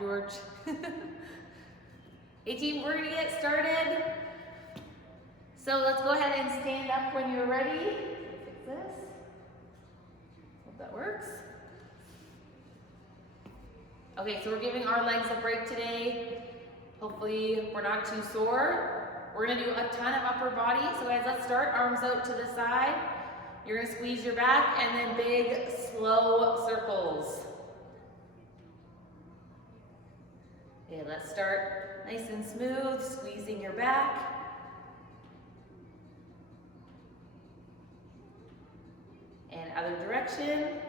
George. Hey team, we're gonna get started. So let's go ahead and stand up when you're ready. Fix this. Hope that works. Okay, so we're giving our legs a break today. Hopefully we're not too sore. We're gonna do a ton of upper body. So guys, let's start. Arms out to the side. You're gonna squeeze your back and then big, slow circles. Okay, let's start nice and smooth, squeezing your back. And other direction.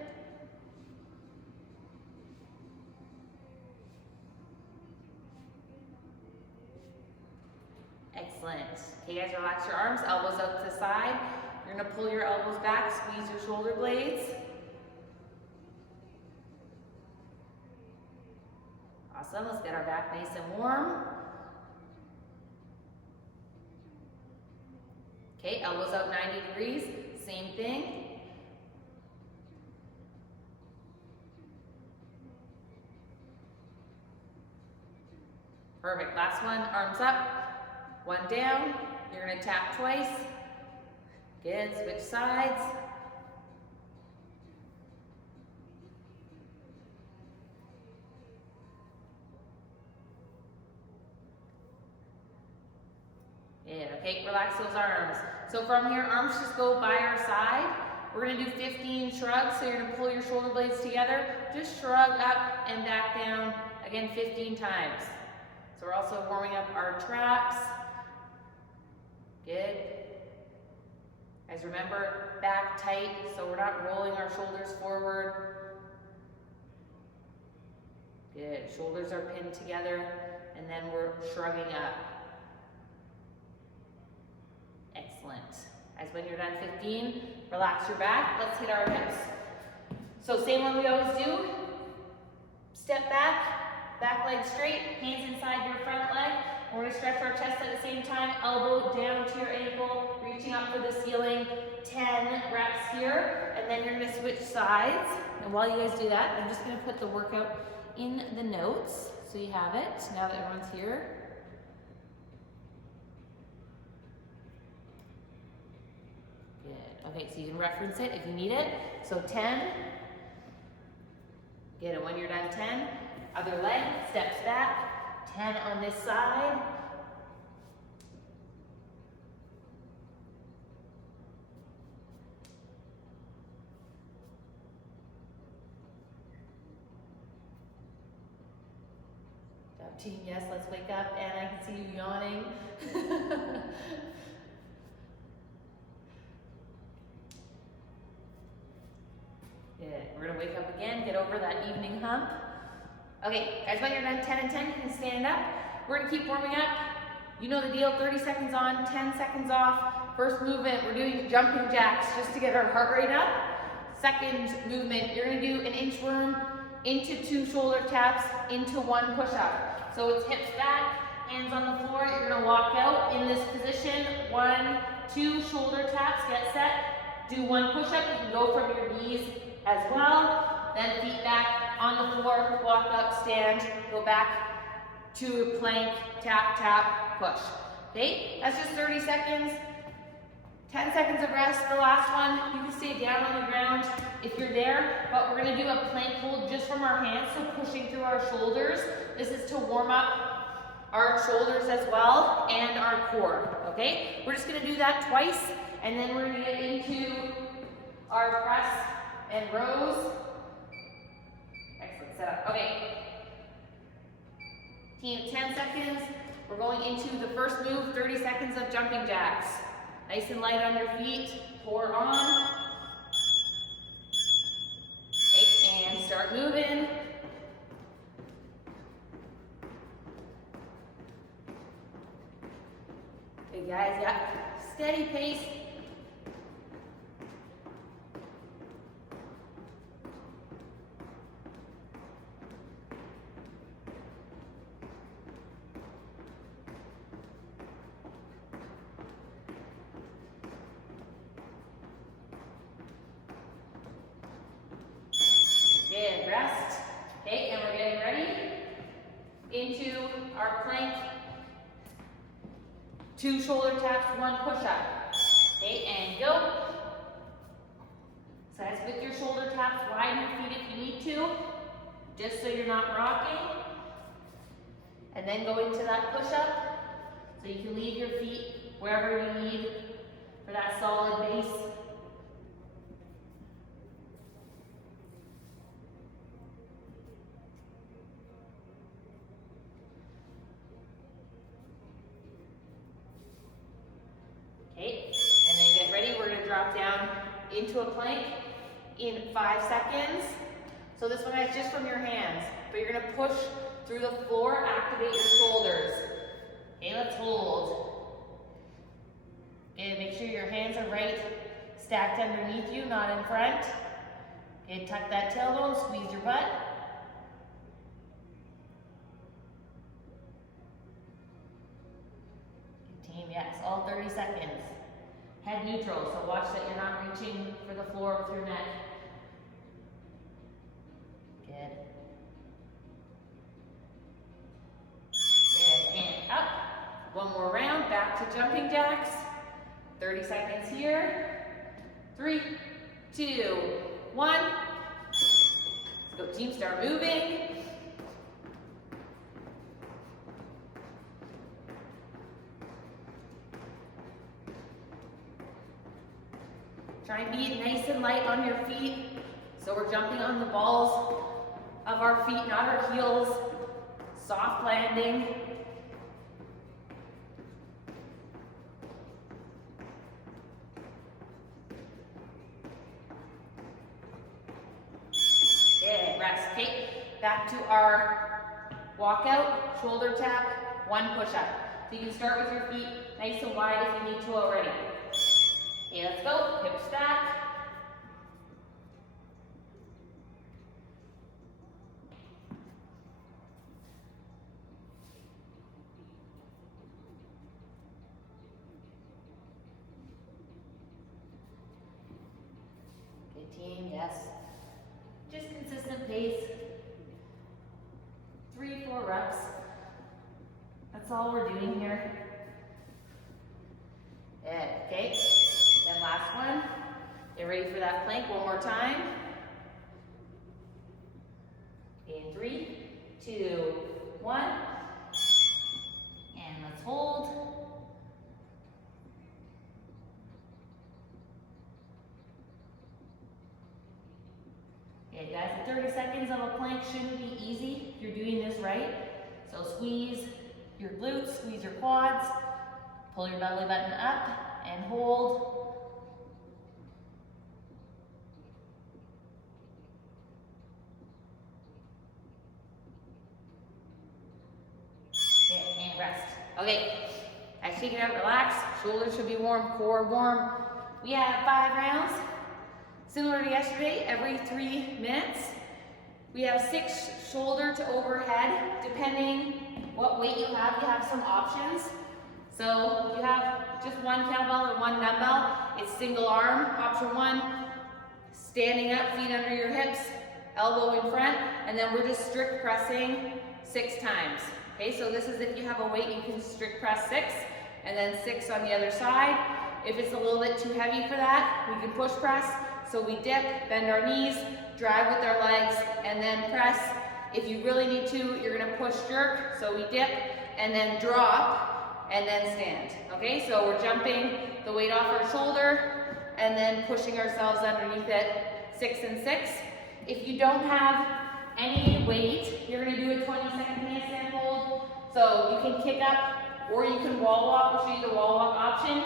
Excellent. Okay guys, relax your arms, elbows out to the side. You're gonna pull your elbows back, squeeze your shoulder blades. Awesome, let's get our back nice and warm. Okay, elbows out 90 degrees, same thing. Perfect, last one, arms up, one down. You're gonna tap twice. Good, switch sides. Good, okay, relax those arms. So from here, arms just go by our side. We're gonna do 15 shrugs, so you're gonna pull your shoulder blades together. Just shrug up and back down, again, 15 times. So we're also warming up our traps. Good. Guys, remember, back tight, so we're not rolling our shoulders forward. Good, shoulders are pinned together, and then we're shrugging up. Excellent. Guys, when you're done 15, relax your back. Let's hit our hips. So same one we always do. Step back, back leg straight, hands inside your front leg. We're gonna stretch our chest at the same time, elbow down to your ankle, reaching up for the ceiling, 10 reps here, and then you're gonna switch sides. And while you guys do that, I'm just gonna put the workout in the notes, so you have it, now that everyone's here. Good, okay, so you can reference it if you need it. So 10, good, and when you're done 10, other leg, steps back, 10 on this side. Job team, yes, let's wake up, and I can see you yawning. Good, we're gonna wake up again, get over that evening hump. Okay, guys, when you're done 10 and 10, you can stand up. We're gonna keep warming up. You know the deal, 30 seconds on, 10 seconds off. First movement, we're doing jumping jacks just to get our heart rate up. Second movement, you're gonna do an inchworm into 2 shoulder taps, into 1 push-up. So it's hips back, hands on the floor. You're gonna walk out in this position. 1, 2 shoulder taps, get set. Do 1 push-up. You can go from your knees as well. Then feet back on the floor, walk up, stand, go back to a plank, tap, tap, push. Okay, that's just 30 seconds. 10 seconds of rest, the last one. You can stay down on the ground if you're there, but we're gonna do a plank hold just from our hands, so pushing through our shoulders. This is to warm up our shoulders as well and our core, okay? We're just gonna do that twice, and then we're gonna get into our press and rows. Excellent, set up. Okay. Team, 10 seconds. We're going into the first move, 30 seconds of jumping jacks. Nice and light on your feet, core on. Okay, and start moving. Good guys, yeah, steady pace. Good, rest. Okay, and we're getting ready. 2 shoulder taps, 1 push-up. Okay, and go. So that's with your shoulder taps, widen your feet if you need to, just so you're not rocking. And then go into that push-up, so you can leave your feet wherever you need for that solid base. Okay, and then get ready. We're gonna drop down into a plank in 5 seconds. So this one is just from your hands, but you're gonna push through the floor, activate your shoulders. Okay, let's hold. Okay, make sure your hands are right, stacked underneath you, not in front. Okay, tuck that tailbone, squeeze your butt. Good team, yes, all 30 seconds. Head neutral, so watch that you're not reaching for the floor with your neck. Good. Good, and up. One more round, back to jumping jacks. 30 seconds here. 3, 2, 1. Let's go team, start moving. Try and be nice and light on your feet. So we're jumping on the balls of our feet, not our heels. Soft landing. Good, rest. Okay, back to our walkout, shoulder tap, 1 push-up. So you can start with your feet nice and wide if you need to already. Okay, let's go, hips back. Good team, yes. Just consistent pace. 3, 4 reps. That's all we're doing here. Good, okay. Then last one. Get ready for that plank one more time. In 3, 2, 1. And let's hold. Okay, guys, the 30 seconds of a plank shouldn't be easy if you're doing this right. So squeeze your glutes, squeeze your quads, pull your belly button up, and hold. Okay, and rest. Okay, guys, shake it out, relax. Shoulders should be warm, core warm. We have 5 rounds. Similar to yesterday, every 3 minutes. We have 6 shoulder to overhead. Depending what weight you have some options. So if you have just 1 kettlebell or 1 dumbbell, it's single arm. Option 1, standing up, feet under your hips, elbow in front, and then we're just strict pressing 6 times. Okay, so this is if you have a weight, you can strict press 6, and then 6 on the other side. If it's a little bit too heavy for that, we can push press. So we dip, bend our knees, drive with our legs, and then press. If you really need to, you're gonna push jerk. So we dip, and then drop, and then stand. Okay, so we're jumping the weight off our shoulder, and then pushing ourselves underneath it, 6 and 6. If you don't have any weight, you're gonna do a 20-second handstand hold. So you can kick up, or you can wall walk. I'll show you the wall walk option,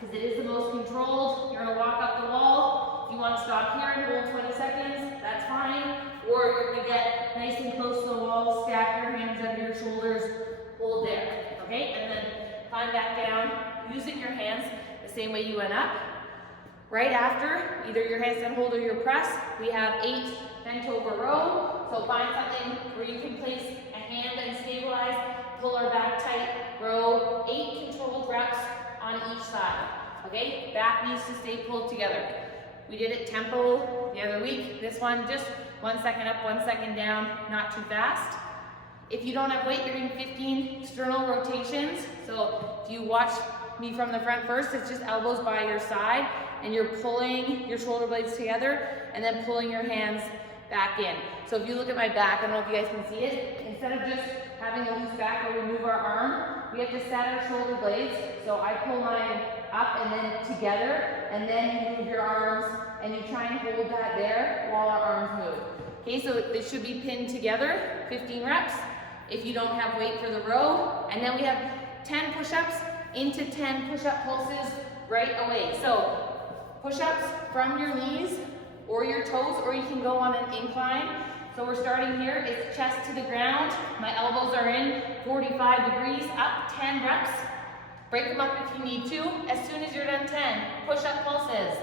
because it is the most controlled. You're gonna walk up the wall. If you want to stop here and hold 20 seconds, that's fine. Or you're gonna get nice and close to the wall, stack your hands under your shoulders, hold there, okay? And then climb back down, using your hands the same way you went up. Right after, either your handstand hold or your press, we have 8 bent over row. So find something where you can place a hand and stabilize, pull our back tight, row 8 controlled reps on each side, okay? Back needs to stay pulled together. We did it tempo the other week. This one, just 1 second up, 1 second down, not too fast. If you don't have weight, you're doing 15 external rotations. So if you watch me from the front first, it's just elbows by your side, and you're pulling your shoulder blades together and then pulling your hands back in. So if you look at my back, I don't know if you guys can see it, instead of just having a loose back where we move our arm, we have to set our shoulder blades. So I pull mine up and then together, and then you move your arms and you try and hold that there while our arms move. Okay, so they should be pinned together, 15 reps. If you don't have weight for the row, and then we have 10 push-ups into 10 push-up pulses right away. So push-ups from your knees or your toes, or you can go on an incline. So we're starting here, it's chest to the ground. My elbows are in 45 degrees, up 10 reps. Break them up if you need to. As soon as you're done 10, push-up pulses.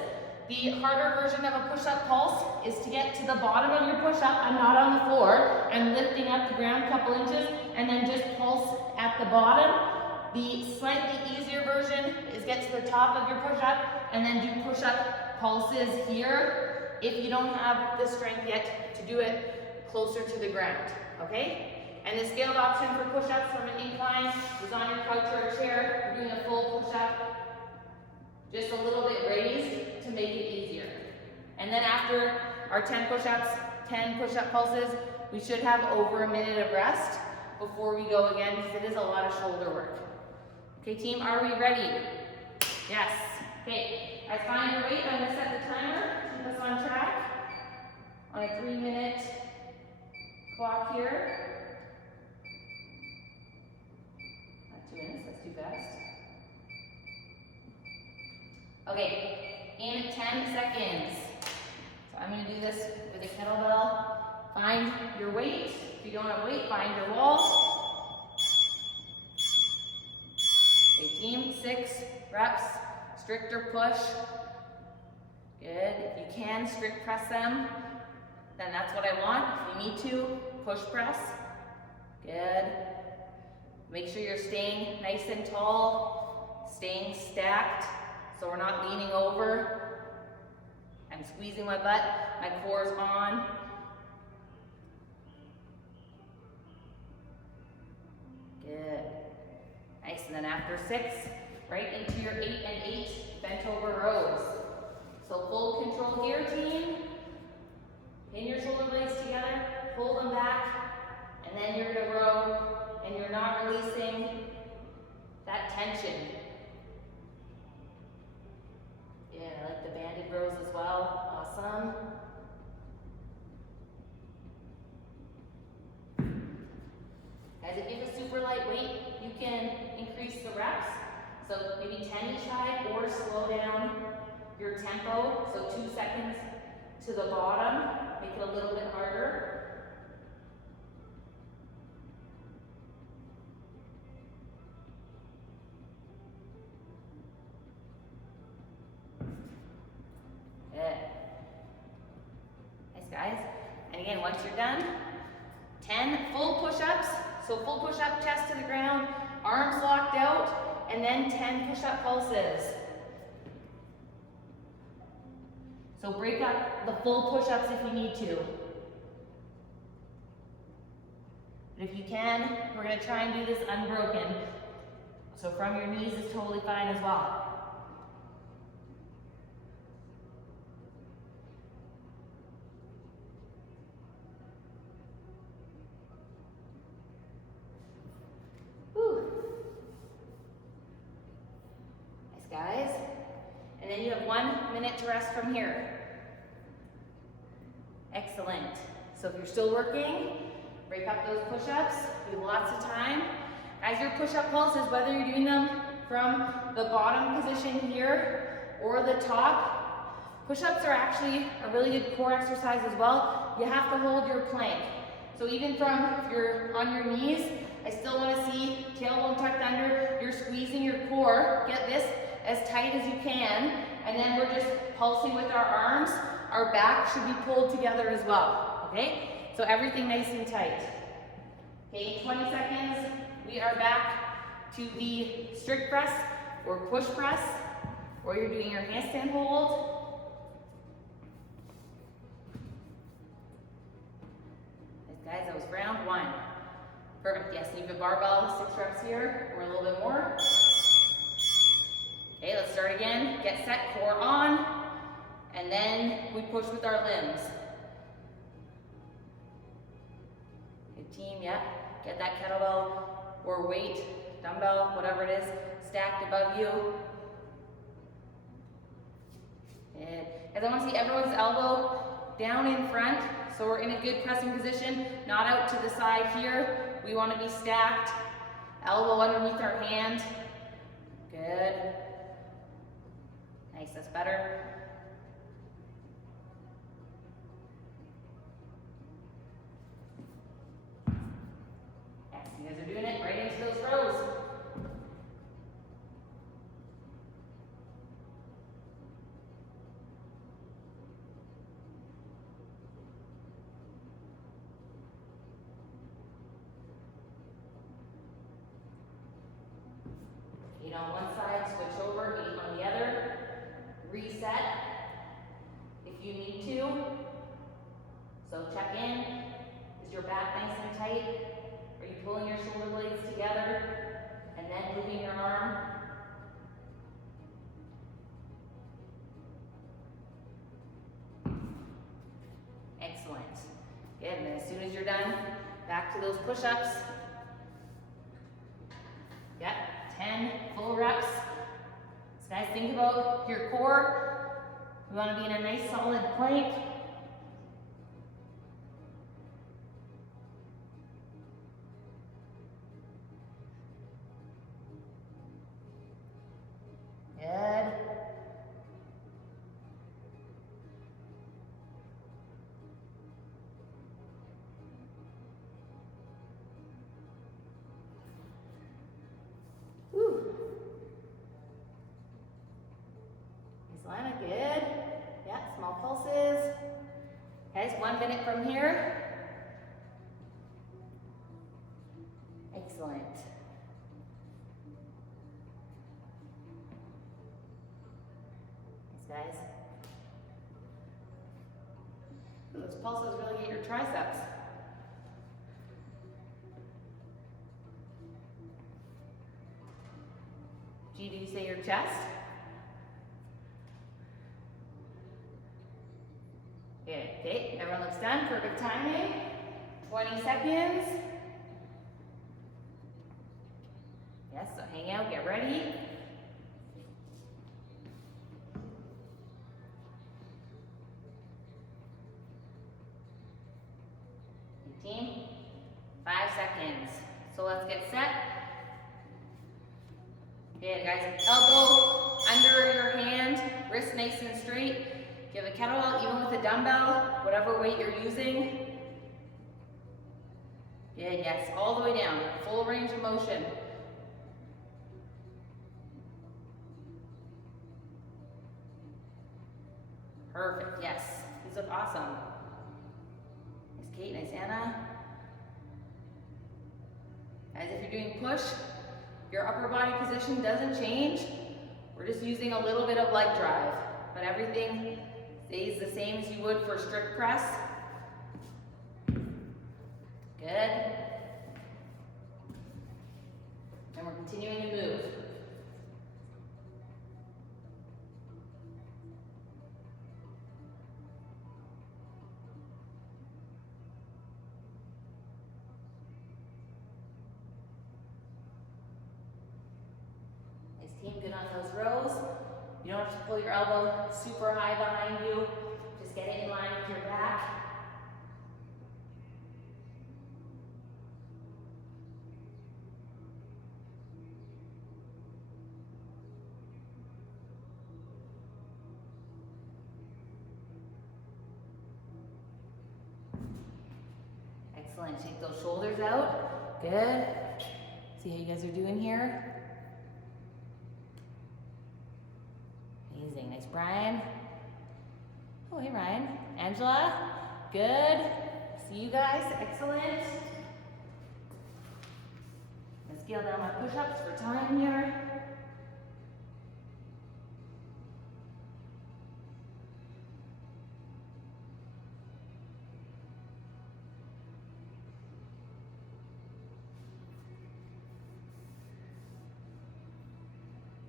The harder version of a push-up pulse is to get to the bottom of your push-up. I'm not on the floor. I'm lifting up the ground a couple inches and then just pulse at the bottom. The slightly easier version is get to the top of your push-up and then do push-up pulses here if you don't have the strength yet to do it closer to the ground, okay? And the scaled option for push-ups from an incline is on your couch or a chair. We're doing a full push-up, just a little bit raised to make it easier. And then after our 10 push-ups, 10 push-up pulses, we should have over a minute of rest before we go again, because it is a lot of shoulder work. Okay, team, are we ready? Yes. Okay, guys, find your weight. I'm gonna set the timer, keep us on track on a 3-minute clock here. Not 2 minutes, that's too fast. Okay, in 10 seconds. So I'm gonna do this with a kettlebell. Find your weight. If you don't have weight, find your wall. Okay, team, 6 reps, stricter push. Good, if you can, strict press them, then that's what I want. If you need to, push press. Good. Make sure you're staying nice and tall, staying stacked, so we're not leaning over. I'm squeezing my butt, my core is on. Good. Nice, and then after 6, right into your 8 and 8 bent over rows. So full control here, team. Pin your shoulder blades together, pull them back, and then you're gonna row, and you're not releasing that tension. Yeah, I like the banded rows as well, awesome. Guys, if you have a super light weight, you can increase the reps. So maybe 10 each side, or slow down your tempo. So 2 seconds to the bottom, make it a little bit harder. Good. Nice, guys. And again, once you're done, 10 full push-ups. So full push-up, chest to the ground, arms locked out, and then 10 push-up pulses. So break up the full push-ups if you need to. But if you can, we're gonna try and do this unbroken. So from your knees is totally fine as well. Guys, and then you have 1 minute to rest from here. Excellent. So if you're still working, break up those push-ups. You have lots of time. Guys, your push-up pulses, whether you're doing them from the bottom position here or the top, push-ups are actually a really good core exercise as well. You have to hold your plank. So even from, if you're on your knees, I still want to see tailbone tucked under. You're squeezing your core. Get this as tight as you can, and then we're just pulsing with our arms. Our back should be pulled together as well, okay? So everything nice and tight. Okay, 20 seconds, we are back to the strict press or push press, or you're doing your handstand hold. Guys, that was round 1. Perfect, yes, leave the barbell, 6 reps here, or a little bit more. Okay, let's start again. Get set, core on, and then we push with our limbs. Good team, yeah. Get that kettlebell or weight, dumbbell, whatever it is, stacked above you. Good. Because I want to see everyone's elbow down in front, so we're in a good pressing position, not out to the side here. We want to be stacked, elbow underneath our hand. Good. Nice, that's better. Yes, you guys are doing it right into those rows. On one side, switch over, 8 on the other. Reset if you need to. So check in. Is your back nice and tight? Are you pulling your shoulder blades together and then moving your arm? Excellent. Good, and as soon as you're done, back to those push-ups. Yep. 10 full reps. So guys, think about your core. We want to be in a nice solid plank. Good. Lana, good. Yeah, small pulses. Guys, 1 minute from here. Excellent. Thanks, guys. Those pulses really get your triceps. G, do you say your chest? Good. Okay, everyone looks done. Perfect timing. 20 seconds. Yes, so hang out, get ready. Team, 5 seconds. So let's get set. Good, guys. Elbow under your hand, wrist nice and straight. If you have a kettlebell, even with a dumbbell, whatever weight you're using. Good, yes, all the way down, full range of motion. Perfect, yes, these look awesome. Nice Kate, nice Anna. Guys, if you're doing push, your upper body position doesn't change. We're just using a little bit of leg drive, but everything stays the same as you would for strict press. Good. And we're continuing to move. Nice team, good on those rows. You don't have to pull your elbow super high behind you. Just get it in line with your back. Excellent, shake those shoulders out. Good. See how you guys are doing here? Amazing, nice, Brian. Oh, hey, Ryan. Angela, good. See you guys, excellent. Let's scale down my push-ups for time here.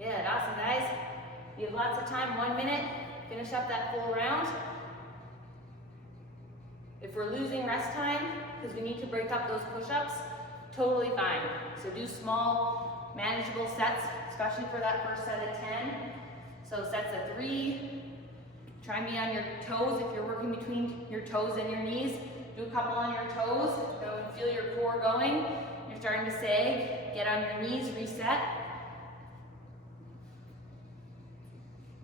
Good, awesome guys. You have lots of time, 1 minute. Finish up that full round. If we're losing rest time, because we need to break up those push-ups, totally fine. So do small, manageable sets, especially for that first set of 10. So sets of 3. Try and be on your toes if you're working between your toes and your knees. Do a couple on your toes. Go and feel your core going. You're starting to sag. Get on your knees, reset.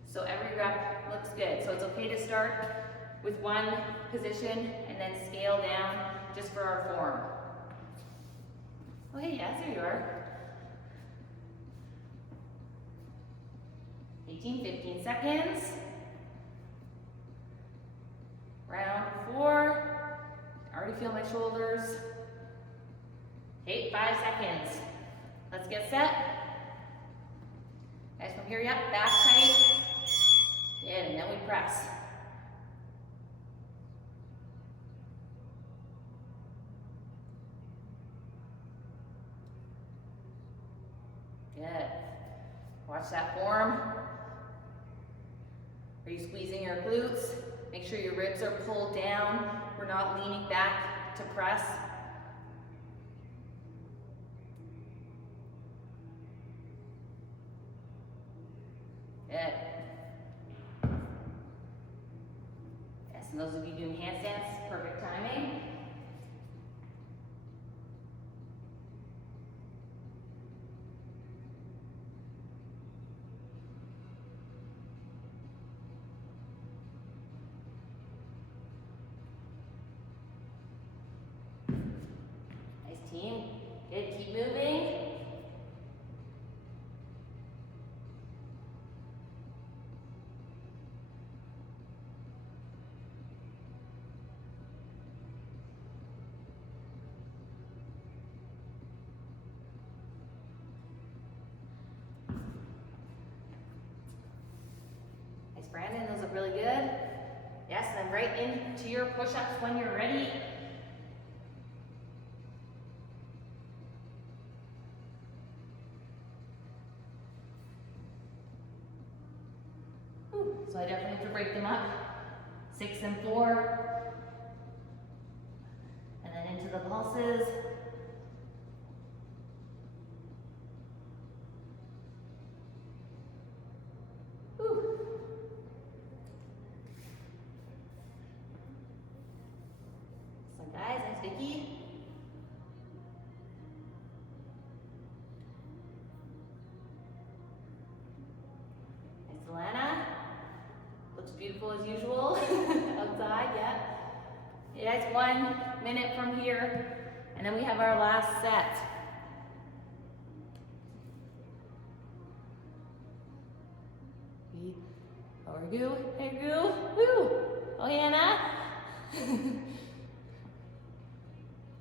So every rep looks good. So it's okay to start with one position and then scale down just for our form. Okay, yes, here you are. 18, 15 seconds. Round 4. I already feel my shoulders. Okay, 5 seconds. Let's get set. Guys, from here, yep, back tight. Good, and then we press. Good. Watch that form. Are you squeezing your glutes? Make sure your ribs are pulled down. We're not leaning back to press. Good. Yes, and those of you doing handstands, perfect timing. Team, good, keep moving. Nice, Brandon, those look really good. Yes, and then right into your push-ups when you're ready. So I definitely have to break them up. 6 and 4. And then into the pulses. Whew. So guys, nice Vicky. Nice Alana. Looks beautiful as usual. Outside, yeah. Yeah, it's 1 minute from here, and then we have our last set. How are you? Hey, Goo. Woo! Oh, Hannah.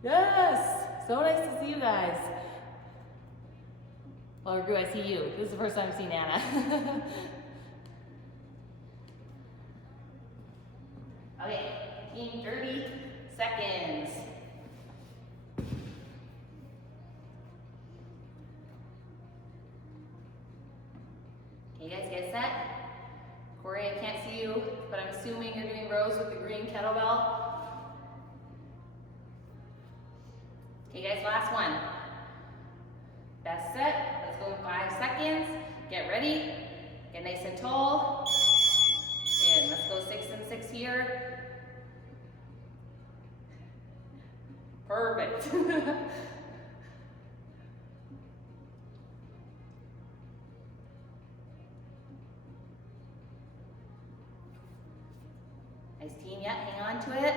Yes! So nice to see you guys. Well, Goo, I see you. This is the first time I've seen Anna. Okay, 30 seconds. Okay, you guys get set? Corey, I can't see you, but I'm assuming you're doing rows with the green kettlebell. Okay, guys, last one. Best set. Let's go in 5 seconds. Get ready. Get nice and tall. And let's go 6 and 6 here. Perfect. Nice team, yeah, hang on to it.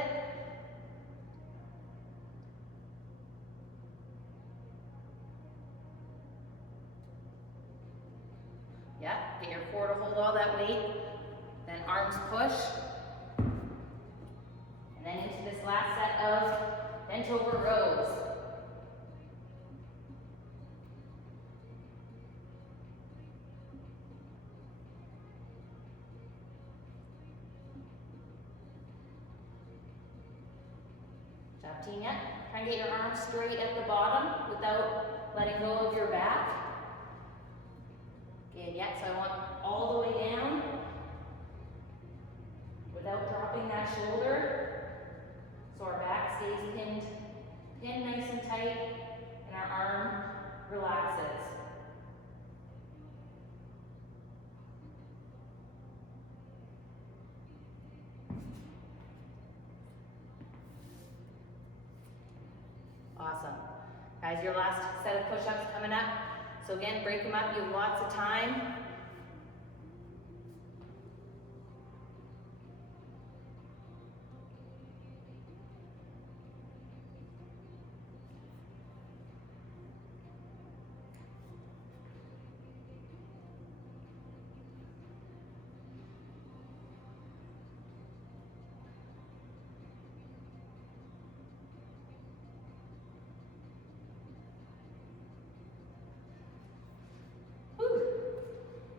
Yeah, get your core to hold all that weight. Then arms push. And then into this last set of bent over rows. Job, team, yeah. Try and get your arms straight at the bottom without letting go of your back. Good, yeah, so I want all the way down without dropping that shoulder. So our back stays pinned nice and tight, and our arm relaxes. Awesome. Guys, your last set of push-ups coming up. So again, break them up, you have lots of time.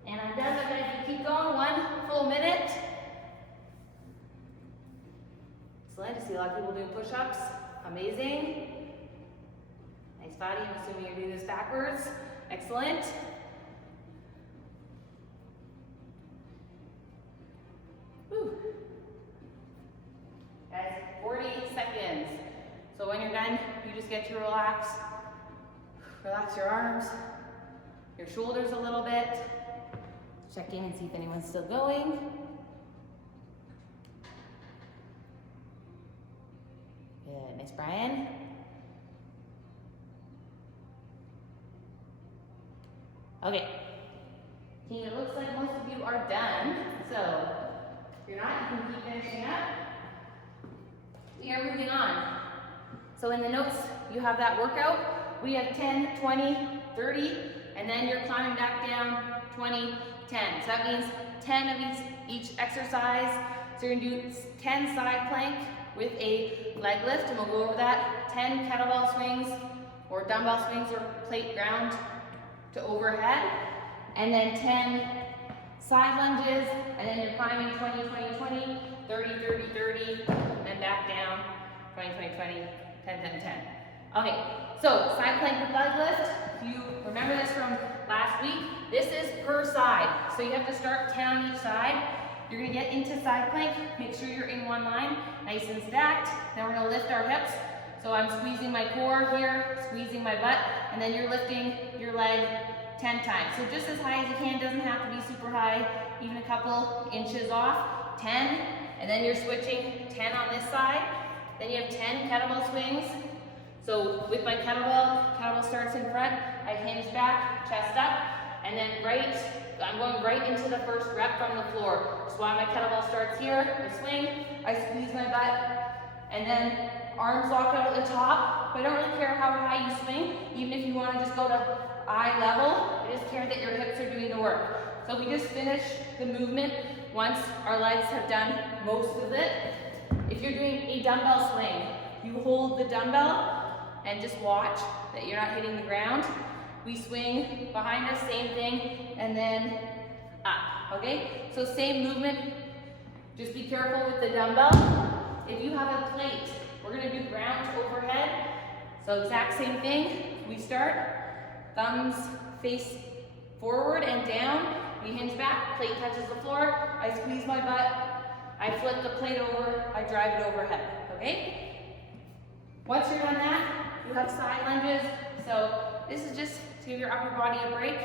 And I'm done with it. If you keep going, 1 full minute. Excellent. I see a lot of people doing push-ups. Amazing. Nice body. I'm assuming you're doing this backwards. Excellent. Whew. Guys, 40 seconds. So when you're done, you just get to relax. Relax your arms, your shoulders a little bit. Check in and see if anyone's still going. Good, nice, Brian. Okay, team, it looks like most of you are done. So if you're not, you can keep finishing up. We are moving on. So in the notes, you have that workout. We have 10, 20, 30, and then you're climbing back down 20, 10. So that means 10 of each exercise. So you're gonna do 10 side plank with a leg lift, and we'll go over that. 10 kettlebell swings or dumbbell swings or plate ground to overhead. And then 10 side lunges, and then you're climbing 20, 20, 20, 30, 30, 30, and then back down 20, 20, 20, 10, 10, 10. Okay, so side plank with leg lift. If you remember this from last week, this is per side. So you have to start 10 on each side. You're gonna get into side plank, make sure you're in one line, nice and stacked. Now we're gonna lift our hips. So I'm squeezing my core here, squeezing my butt, and then you're lifting your leg 10 times. So just as high as you can, doesn't have to be super high, even a couple inches off. 10, and then you're switching 10 on this side. Then you have 10 kettlebell swings. So with my kettlebell starts in front, I hinge back, chest up, and then I'm going right into the first rep from the floor. So while my kettlebell starts here, I swing, I squeeze my butt, and then arms lock out at the top. But I don't really care how high you swing, even if you want to just go to eye level, I just care that your hips are doing the work. So we just finish the movement once our legs have done most of it. If you're doing a dumbbell swing, you hold the dumbbell and just watch that you're not hitting the ground. We swing behind us, same thing, and then up, okay? So same movement, just be careful with the dumbbell. If you have a plate, we're gonna do ground to overhead. So exact same thing, we start, thumbs face forward and down, we hinge back, plate touches the floor, I squeeze my butt, I flip the plate over, I drive it overhead, okay? Once you're done that, you have side lunges. So this is just to give your upper body a break.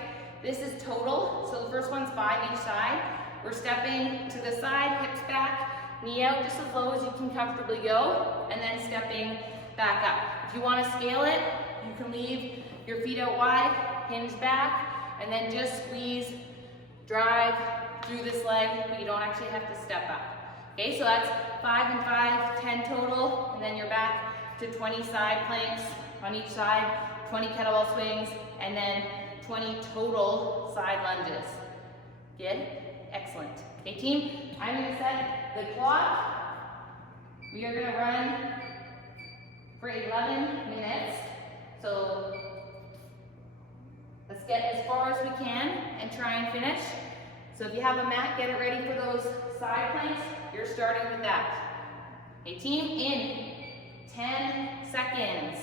This is total. So the first one's 5 each side. We're stepping to the side, hips back, knee out just as low as you can comfortably go, and then stepping back up. If you want to scale it, you can leave your feet out wide, hinge back, and then just squeeze, drive through this leg, but you don't actually have to step up. Okay, so that's 5 and 5, 10 total, and then you're back to 20 side planks on each side, 20 kettlebell swings, and then 20 total side lunges. Good? Excellent. Okay, team, I'm gonna set the clock. We are gonna run for 11 minutes. So let's get as far as we can and try and finish. So if you have a mat, get it ready for those side planks. You're starting with that. Okay, team, in 10 seconds.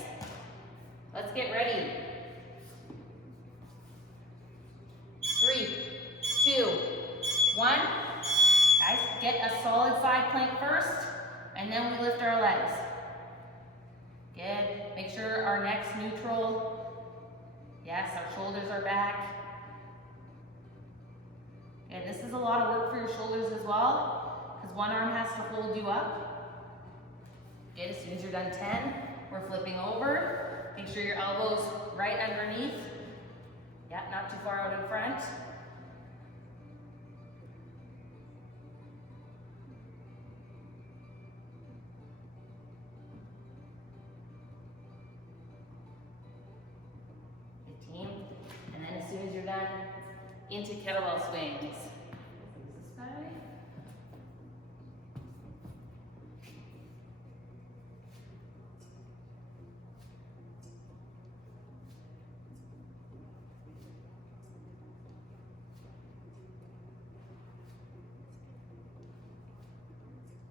Let's get ready. 3, And then we lift our legs. Good. Make sure our neck's neutral. Yes, our shoulders are back. And this is a lot of work for your shoulders as well, because one arm has to hold you up. Good. As soon as you're done 10, we're flipping over. Make sure your elbows right underneath. Yeah, not too far out in front. And then as soon as you're done, into kettlebell swings. This guy.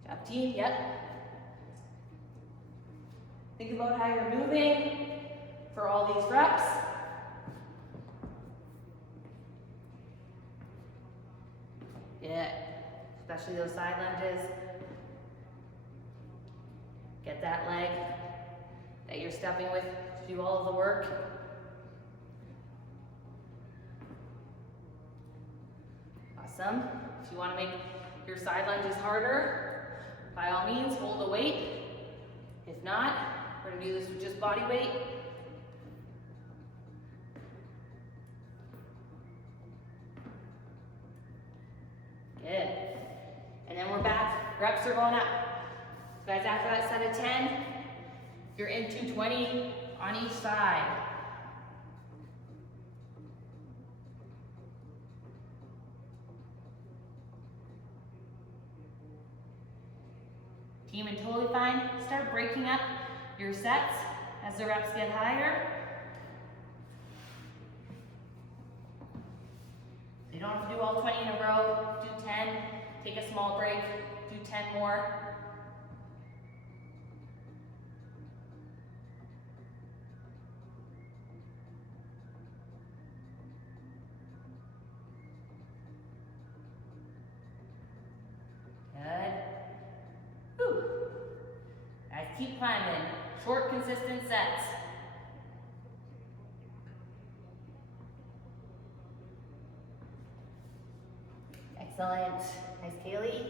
Job team, yep. Think about how you're moving for all these reps. Yeah, especially those side lunges. Get that leg that you're stepping with to do all of the work. Awesome. If you want to make your side lunges harder, by all means, hold the weight. If not, we're going to do this with just body weight. Good. And then we're back. Reps are going up. So guys, after that set of 10, you're into 20 on each side. Team, and totally fine. Start breaking up your sets as the reps get higher. You don't have to do all 20 in a row. Do 10, take a small break, do 10 more. Good. Whew. Guys, keep climbing. Short, consistent sets. Excellent. Nice, Kaylee.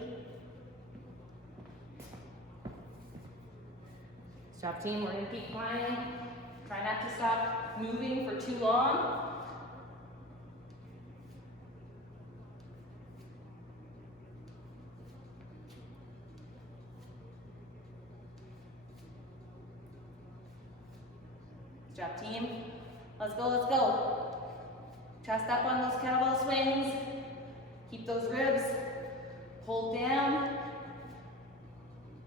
Stop, team. We're going to keep climbing. Try not to stop moving for too long. Good job, team. Let's go, let's go. Chest up on those kettlebell swings. Keep those ribs pulled down.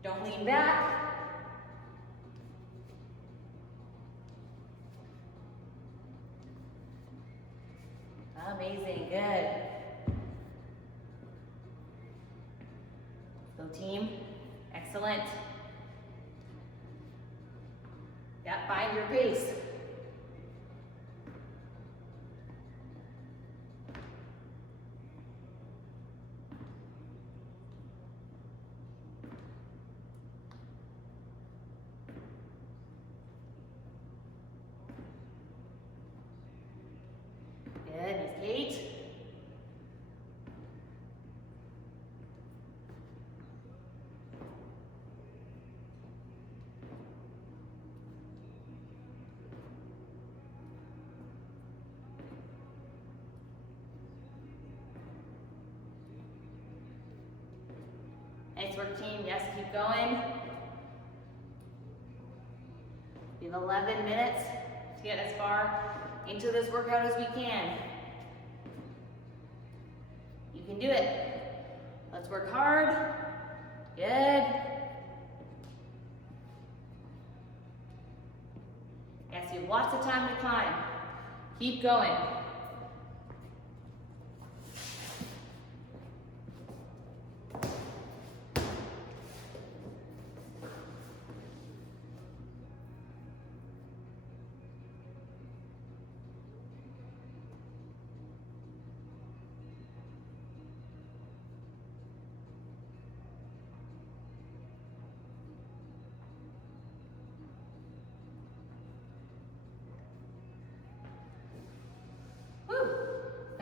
Don't lean back. Amazing, good. Go, team. Excellent. Yeah, find your pace. Good, Miss Kate. Nice work, team. Yes, keep going. We have 11 minutes to get as far into this workout as we can. You can do it. Let's work hard. Good. Yes, you have lots of time to climb. Keep going.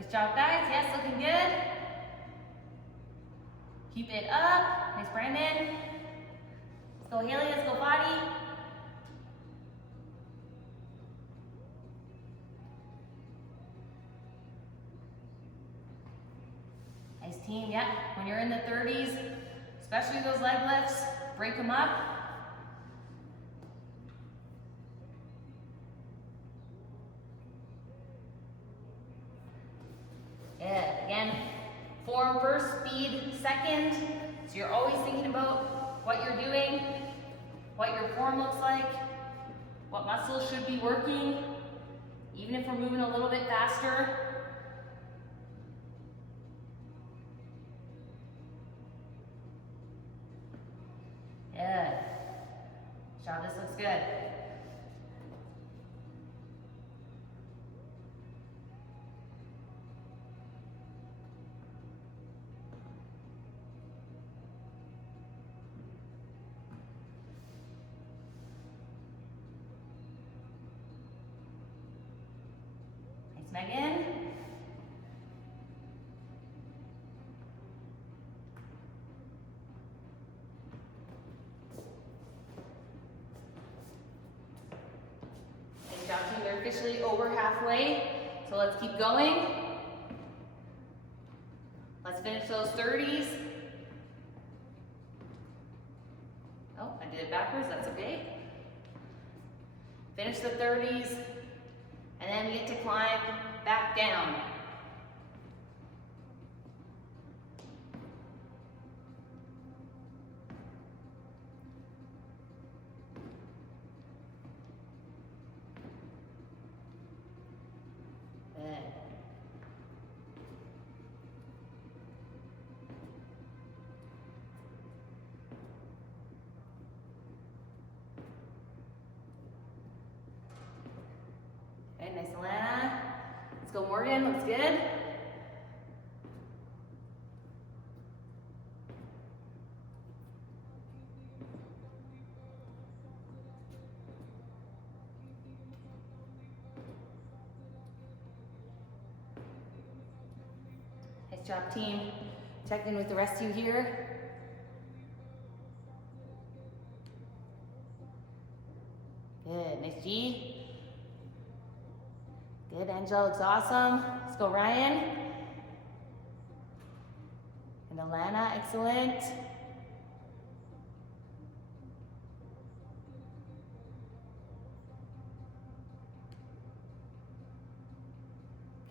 Nice job, guys. Yes, looking good. Keep it up. Nice, Brandon. Let's go, Haley. Let's go, body. Nice team. Yeah. When you're in the 30s, especially those leg lifts, break them up. Good. Again, form first, speed second. So you're always thinking about what you're doing, what your form looks like, what muscles should be working, even if we're moving a little bit faster. Good. Job, this looks good. Megan. Nice job, team. They're officially over halfway, so let's keep going. Let's finish those 30s. Oh, I did it backwards, that's okay. Finish the 30s, and then we get to climb back down. Good. Okay, nice, Alana. Let's go, Morgan. Looks good. Nice job, team. Check in with the rest of you here. Good. Nice, G. Good, Angel looks awesome. Let's go, Ryan. And Alana, excellent.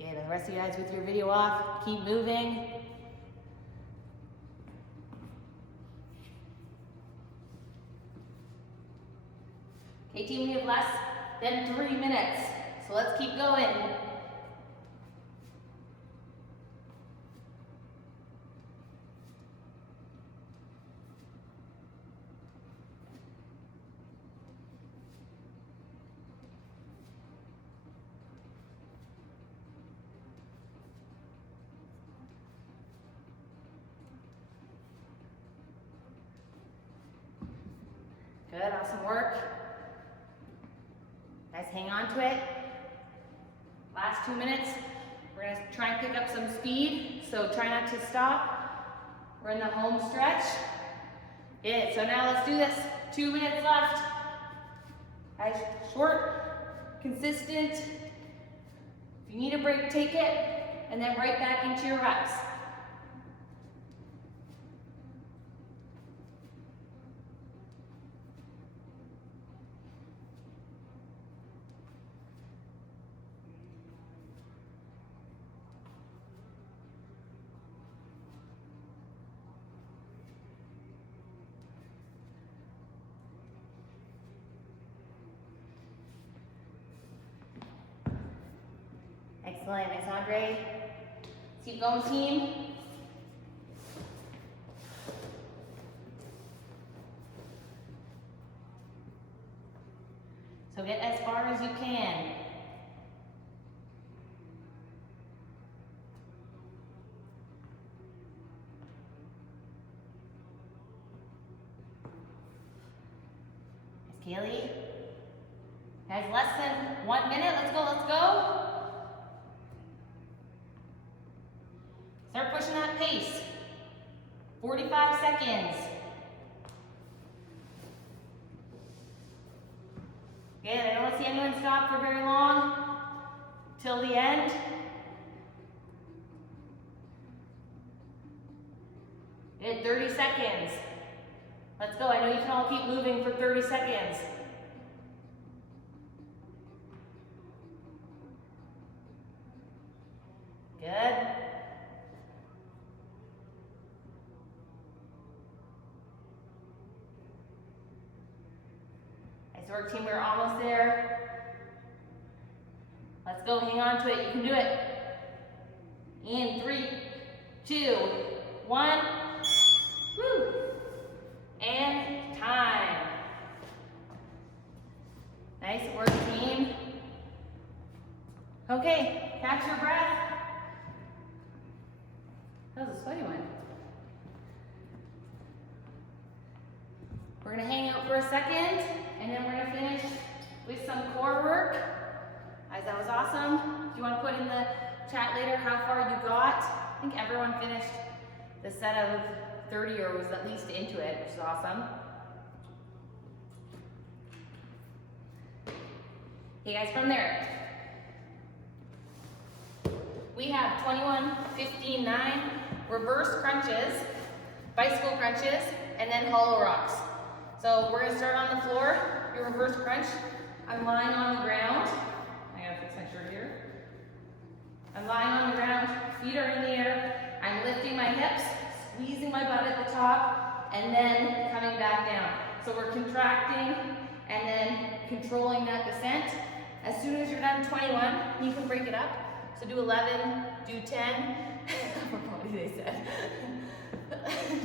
Okay, the rest of you guys with your video off, keep moving. Okay, team, we have less than 3 minutes. So let's keep going. Good, awesome work. Guys, hang on to it. Last 2 minutes, we're gonna try and pick up some speed, so try not to stop. We're in the home stretch. Good, so now let's do this. 2 minutes left. Guys, short, consistent. If you need a break, take it, and then right back into your reps. Excellent, nice, Andre. Let's keep going, team. So get as far as you can. Nice, Kaylee. Guys, less than 1 minute. Let's go, let's go. Start pushing that pace. 45 seconds. Good, I don't want to see anyone stop for very long. Till the end. Good, 30 seconds. Let's go, I know you can all keep moving for 30 seconds. Good. Nice work, team, we're almost there. Let's go, hang on to it, you can do it. In 3, 2, 1. Woo. And time. Nice work, team. Okay, catch your breath. That was a sweaty one. We're gonna hang out for a second, and then we're gonna finish with some core work. Guys, that was awesome. Do you wanna put in the chat later how far you got? I think everyone finished the set of 30 or was at least into it, which is awesome. Okay guys, from there, we have 21, 15, 9, reverse crunches, bicycle crunches, and then hollow rocks. So we're gonna start on the floor, your reverse crunch. I'm lying on the ground. I gotta fix my shirt here. I'm lying on the ground, feet are in the air. I'm lifting my hips, squeezing my butt at the top, and then coming back down. So we're contracting and then controlling that descent. As soon as you're done 21, you can break it up. So do 11, do 10. What did they said?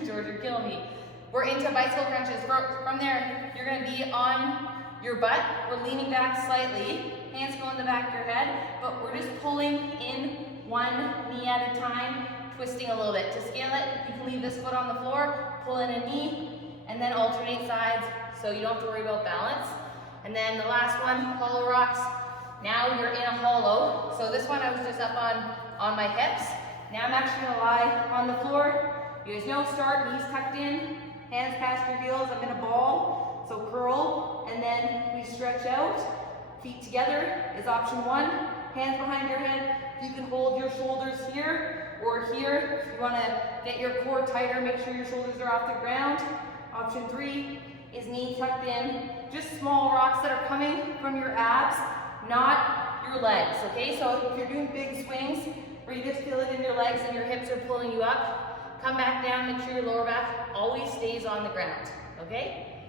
George, you're killing me. We're into bicycle crunches. From there, you're gonna be on your butt. We're leaning back slightly. Hands go in the back of your head, but we're just pulling in one knee at a time, twisting a little bit. To scale it, you can leave this foot on the floor, pull in a knee, and then alternate sides so you don't have to worry about balance. And then the last one, hollow rocks. Now you're in a hollow. So this one I was just up on my hips. Now I'm actually gonna lie on the floor. You guys know, start, knees tucked in, hands past your heels. I'm in a ball, so curl, and then we stretch out. Feet together is option 1. Hands behind your head. You can hold your shoulders here or here. If you wanna get your core tighter, make sure your shoulders are off the ground. Option 3 is knee tucked in. Just small rocks that are coming from your abs, not your legs, okay? So if you're doing big swings where you just feel it in your legs and your hips are pulling you up, come back down, make sure your lower back always stays on the ground, okay?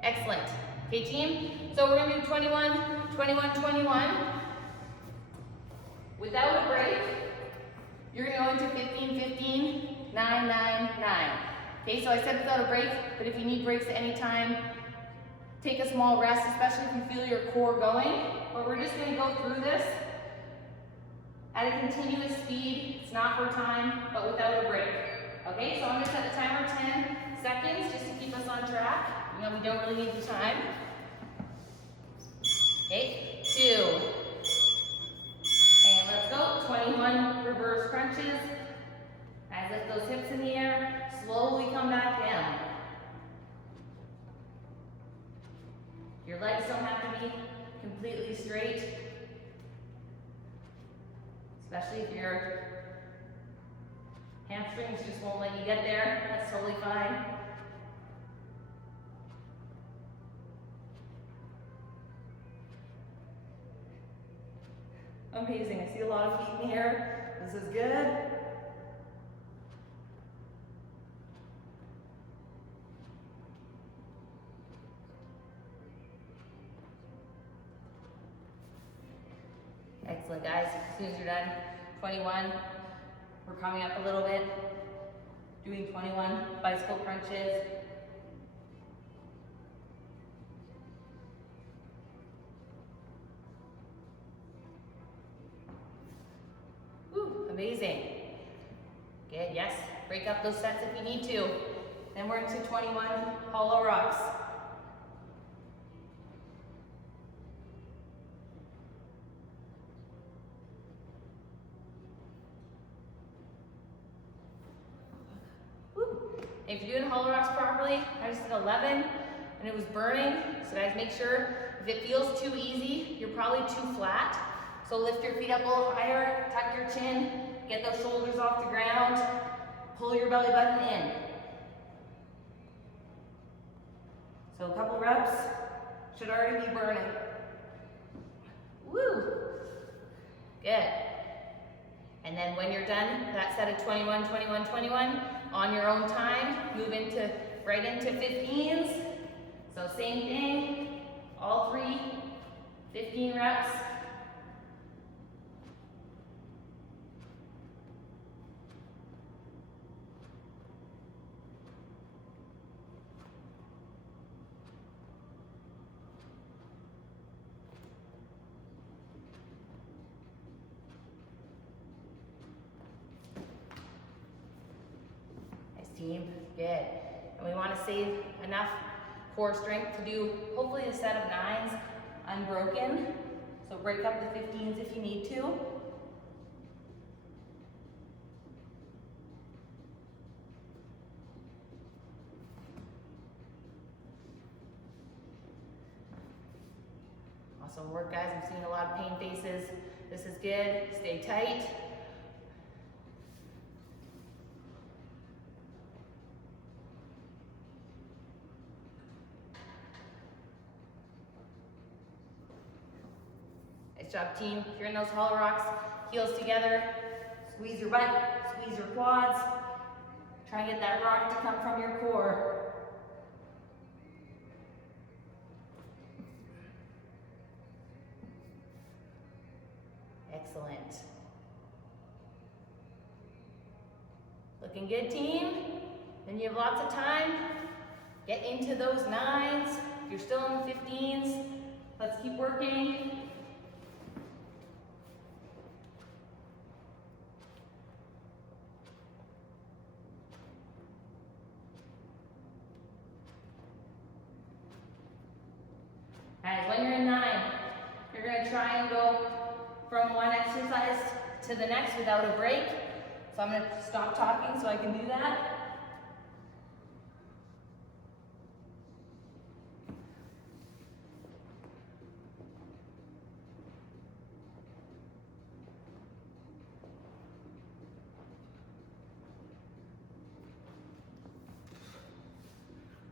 Excellent. Okay, team? So we're gonna do 21, 21, 21. Without a break, you're gonna go into 15, 15, 9, 9, 9. Okay, so I said without a break, but if you need breaks at any time, take a small rest, especially if you feel your core going. But we're just gonna go through this at a continuous speed. It's not for time, but without a break. Okay, so I'm gonna set the timer 10 seconds just to keep us on track. You know, we don't really need the time. Okay, 2. And let's go. 21 reverse crunches. Guys, lift those hips in the air. Slowly come back down. Your legs don't have to be completely straight, especially if your hamstrings just won't let you get there. That's totally fine. Amazing. I see a lot of feet in the air. This is good. Excellent, guys. As soon as you're done, 21. We're coming up a little bit. Doing 21 bicycle crunches. Woo, amazing. Good, yes. Break up those sets if you need to. Then we're into 21 hollow rocks. If you're doing hollow rocks properly, I just did 11 and it was burning. So guys, make sure if it feels too easy, you're probably too flat. So lift your feet up a little higher, tuck your chin, get those shoulders off the ground, pull your belly button in. So a couple reps, should already be burning. Woo! Good. And then when you're done, that set of 21, 21, 21, on your own time, move into right into 15s. So same thing, all three, 15 reps. Team, good. And we want to save enough core strength to do hopefully a set of 9s unbroken. So break up the 15s if you need to. Awesome work, guys. I'm seeing a lot of pain faces. This is good. Stay tight. Nice job, team. If you're in those hollow rocks, heels together, squeeze your butt, squeeze your quads. Try and get that rock to come from your core. Excellent. Looking good, team. Then you have lots of time. Get into those 9s. If you're still in the 15s, let's keep working. Guys, when you're in 9, you're going to try and go from one exercise to the next without a break. So I'm going to stop talking so I can do that.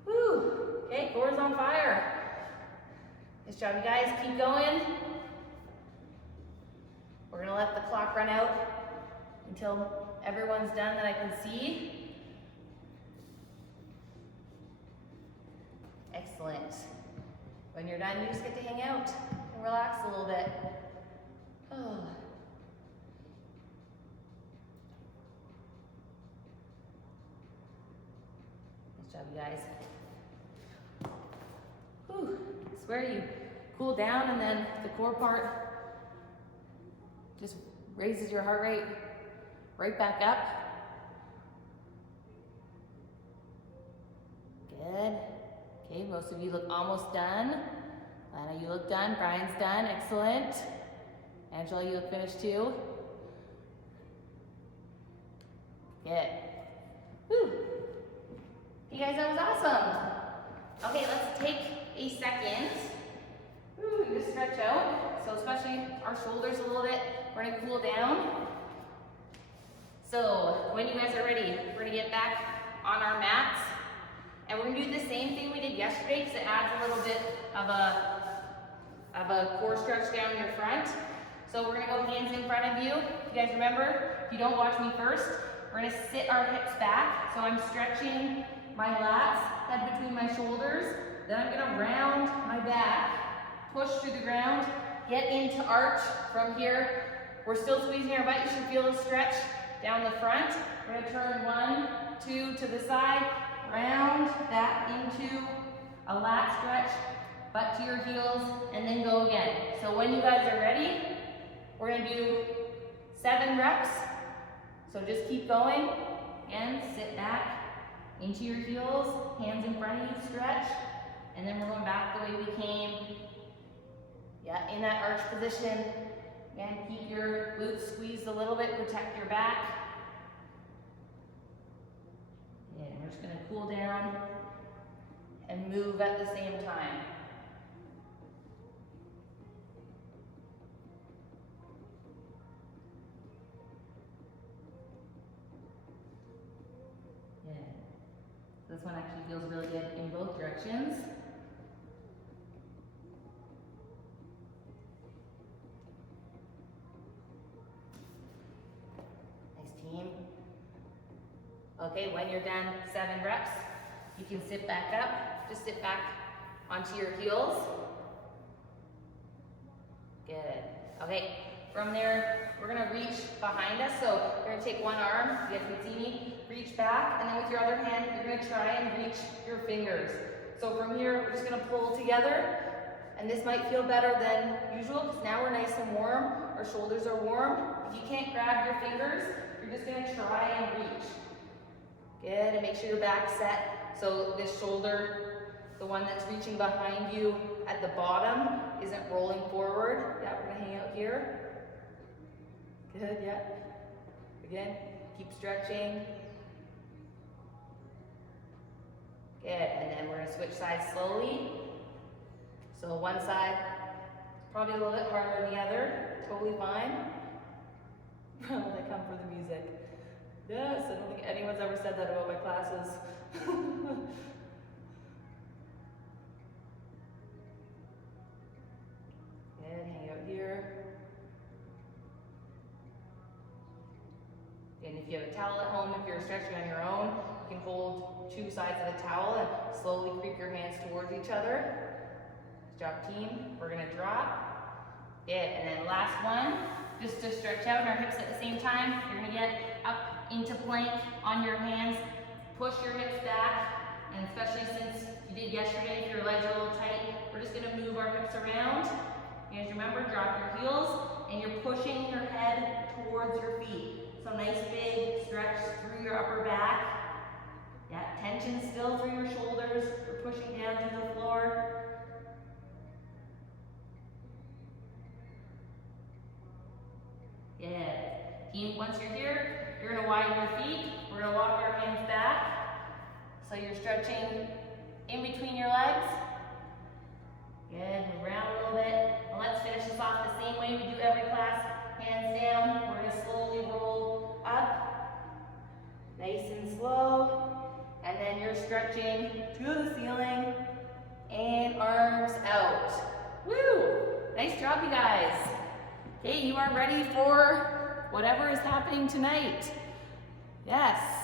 Woo! Okay, core's on fire. Nice job, you guys. Keep going. We're gonna let the clock run out until everyone's done that I can see. Excellent. When you're done, you just get to hang out and relax a little bit. Oh. Nice job, you guys. Whew. I swear you cool down and then the core part just raises your heart rate right back up. Good. Okay, most of you look almost done. Lana, you look done. Brian's done. Excellent. Angela, you look finished too. Good. Whew. You guys, that was awesome. Okay, let's take a second. Whew, just stretch out. So especially our shoulders a little bit. We're gonna cool down. So when you guys are ready, we're gonna get back on our mats. And we're gonna do the same thing we did yesterday because it adds a little bit of a core stretch down your front. So we're gonna go hands in front of you. If you guys remember, if you don't watch me first, we're gonna sit our hips back. So I'm stretching my lats, head between my shoulders. Then I'm gonna round my back, push through the ground, get into arch from here. We're still squeezing our butt. You should feel a stretch down the front. We're gonna turn 1, 2 to the side, round back into a lat stretch, butt to your heels, and then go again. So when you guys are ready, we're gonna do 7 reps. So just keep going. Again, sit back into your heels, hands in front of you, stretch, and then we're going back the way we came. Yeah, in that arch position. Again, keep your glutes squeezed a little bit, protect your back. And we're just gonna cool down and move at the same time. Yeah. This one actually feels really good in both directions. Nice team. Okay, when you're done 7 reps, you can sit back up. Just sit back onto your heels. Good. Okay, from there, we're gonna reach behind us. So you're gonna take one arm, you guys can see me, reach back, and then with your other hand, you're gonna try and reach your fingers. So from here, we're just gonna pull together, and this might feel better than usual, because now we're nice and warm, our shoulders are warm. If you can't grab your fingers, you're just gonna try and reach. Good, and make sure your back's set. So this shoulder, the one that's reaching behind you at the bottom, isn't rolling forward. Yeah, we're gonna hang out here. Good, yeah. Again, keep stretching. Good, and then we're gonna switch sides slowly. So one side, probably a little bit harder than the other, totally fine. They come for the music. Yes, I don't think anyone's ever said that about my classes. Good, hang out here. And if you have a towel at home, if you're stretching on your own, you can hold 2 sides of the towel and slowly creep your hands towards each other. Good job, team. We're gonna drop. Good, and then last one, just to stretch out our hips at the same time. You're gonna get up into plank on your hands. Push your hips back, and especially since you did yesterday, if your legs are a little tight, we're just gonna move our hips around. You guys remember, drop your heels, and you're pushing your head towards your feet. So nice big stretch through your upper back. Yeah, tension still through your shoulders. We're pushing down through the floor. Good. Team, once you're here, you're gonna widen your feet. We're gonna walk our hands back. So you're stretching in between your legs. Good, move around a little bit. And let's finish this off the same way we do every class. Hands down, we're gonna slowly roll up. Nice and slow. And then you're stretching to the ceiling and arms out. Woo! Nice job, you guys. Okay, you are ready for whatever is happening tonight. Yes.